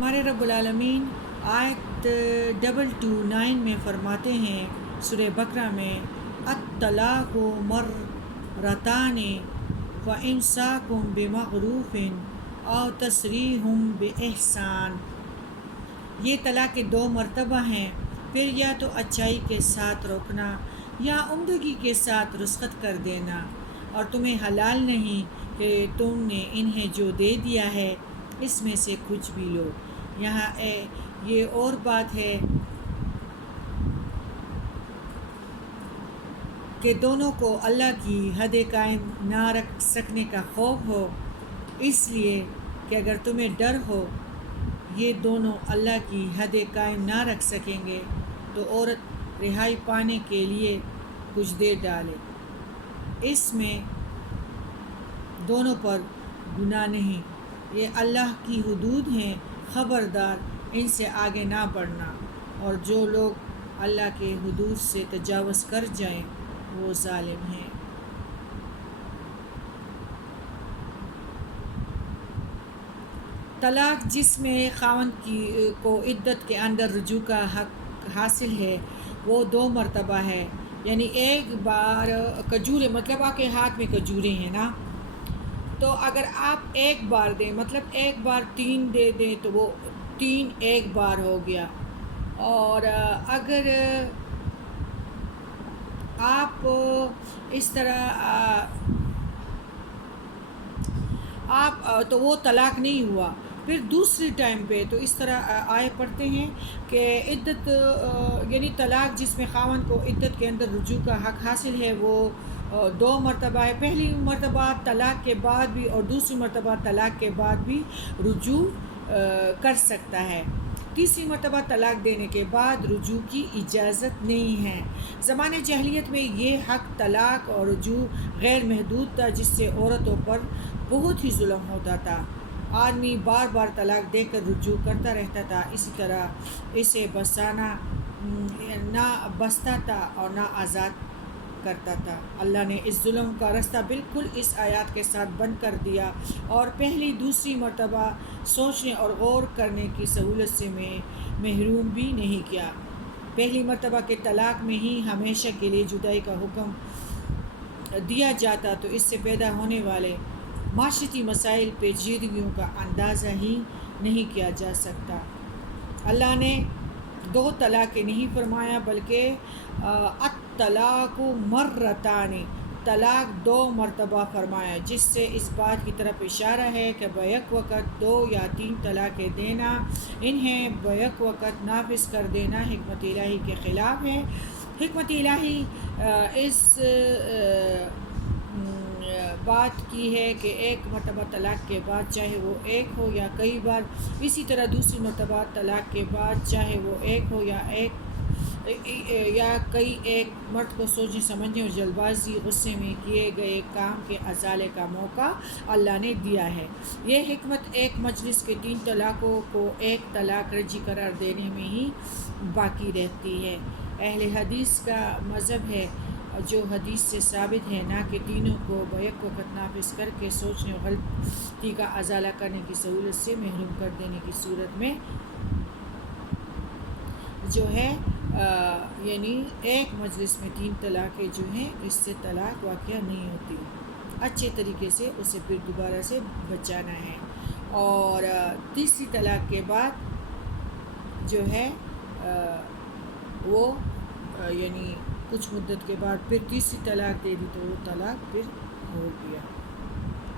ہمارے رب العالمین آیت 229 میں فرماتے ہیں سورہ بقرہ میں الطلاق مرتان فإمساک بمعروف او تسریح بإحسان، یہ طلاق کے 2 مرتبہ ہیں، پھر یا تو اچھائی کے ساتھ روکنا یا عمدگی کے ساتھ رخصت کر دینا، اور تمہیں حلال نہیں کہ تم نے انہیں جو دے دیا ہے اس میں سے کچھ بھی لو۔ یہاں یہ اور بات ہے کہ دونوں کو اللہ کی حد قائم نہ رکھ سکنے کا خوف ہو، اس لیے کہ اگر تمہیں ڈر ہو یہ دونوں اللہ کی حد قائم نہ رکھ سکیں گے تو عورت رہائی پانے کے لیے کچھ دے ڈالے، اس میں دونوں پر گناہ نہیں، یہ اللہ کی حدود ہیں، خبردار ان سے آگے نہ بڑھنا، اور جو لوگ اللہ کے حدود سے تجاوز کر جائیں وہ ظالم ہیں۔ طلاق جس میں خاوند کو عدت کے اندر رجوع کا حق حاصل ہے وہ 2 مرتبہ ہے، یعنی ایک بار کھجورے، مطلب آپ کے ہاتھ میں کھجورے ہیں نا، تو اگر آپ ایک بار دیں، مطلب ایک بار 3 دے دیں تو وہ 3 ایک بار ہو گیا، اور اگر آپ اس طرح تو وہ طلاق نہیں ہوا۔ پھر دوسری ٹائم پہ تو اس طرح آئے پڑھتے ہیں کہ عدت یعنی طلاق جس میں خاوند کو عدت کے اندر رجوع کا حق حاصل ہے وہ 2 مرتبہ ہے، پہلی مرتبہ طلاق کے بعد بھی اور دوسری مرتبہ طلاق کے بعد بھی رجوع کر سکتا ہے، تیسری مرتبہ طلاق دینے کے بعد رجوع کی اجازت نہیں ہے۔ زمانہ جاہلیت میں یہ حق طلاق اور رجوع غیر محدود تھا، جس سے عورتوں پر بہت ہی ظلم ہوتا تھا، آدمی بار بار طلاق دے کر رجوع کرتا رہتا تھا، اسی طرح اسے بسانا نہ بستا تھا اور نہ آزاد کرتا تھا۔ اللہ نے اس ظلم کا راستہ بالکل اس آیات کے ساتھ بند کر دیا اور پہلی دوسری مرتبہ سوچنے اور غور کرنے کی سہولت سے محروم بھی نہیں کیا۔ پہلی مرتبہ کے طلاق میں ہی ہمیشہ کے لیے جدائی کا حکم دیا جاتا تو اس سے پیدا ہونے والے معاشرتی مسائل پیچیدگیوں کا اندازہ ہی نہیں کیا جا سکتا۔ اللہ نے 2 طلاقیں نہیں فرمایا بلکہ الطلاق مرتان، طلاق 2 مرتبہ فرمایا، جس سے اس بات کی طرف اشارہ ہے کہ بیک وقت 2 یا 3 طلاقیں دینا، انہیں بیک وقت نافذ کر دینا حکمت الہی کے خلاف ہے۔ حکمت الہی اس بات کی ہے کہ ایک مرتبہ طلاق کے بعد چاہے وہ ایک ہو یا کئی بار، اسی طرح دوسری مرتبہ طلاق کے بعد چاہے وہ ایک ہو یا کئی، ایک مرد کو سوچنے سمجھنے اور جلد بازی غصے میں کیے گئے کام کے ازالے کا موقع اللہ نے دیا ہے۔ یہ حکمت ایک مجلس کے 3 طلاقوں کو ایک طلاق رجعی قرار دینے میں ہی باقی رہتی ہے۔ اہل حدیث کا مذہب ہے جو حدیث سے ثابت ہے، نہ کہ تینوں کو بیک وقت نافذ کر کے سوچنے اور غلطی کا ازالہ کرنے کی سہولت سے محروم کر دینے کی صورت میں جو ہے یعنی ایک مجلس میں 3 طلاقیں جو ہیں اس سے طلاق واقع نہیں ہوتی، اچھے طریقے سے اسے پھر دوبارہ سے بچانا ہے، اور تیسری طلاق کے بعد جو ہے وہ یعنی کچھ مدت کے بعد پھر تیسری طلاق دے دی تو وہ طلاق پھر ہو گیا۔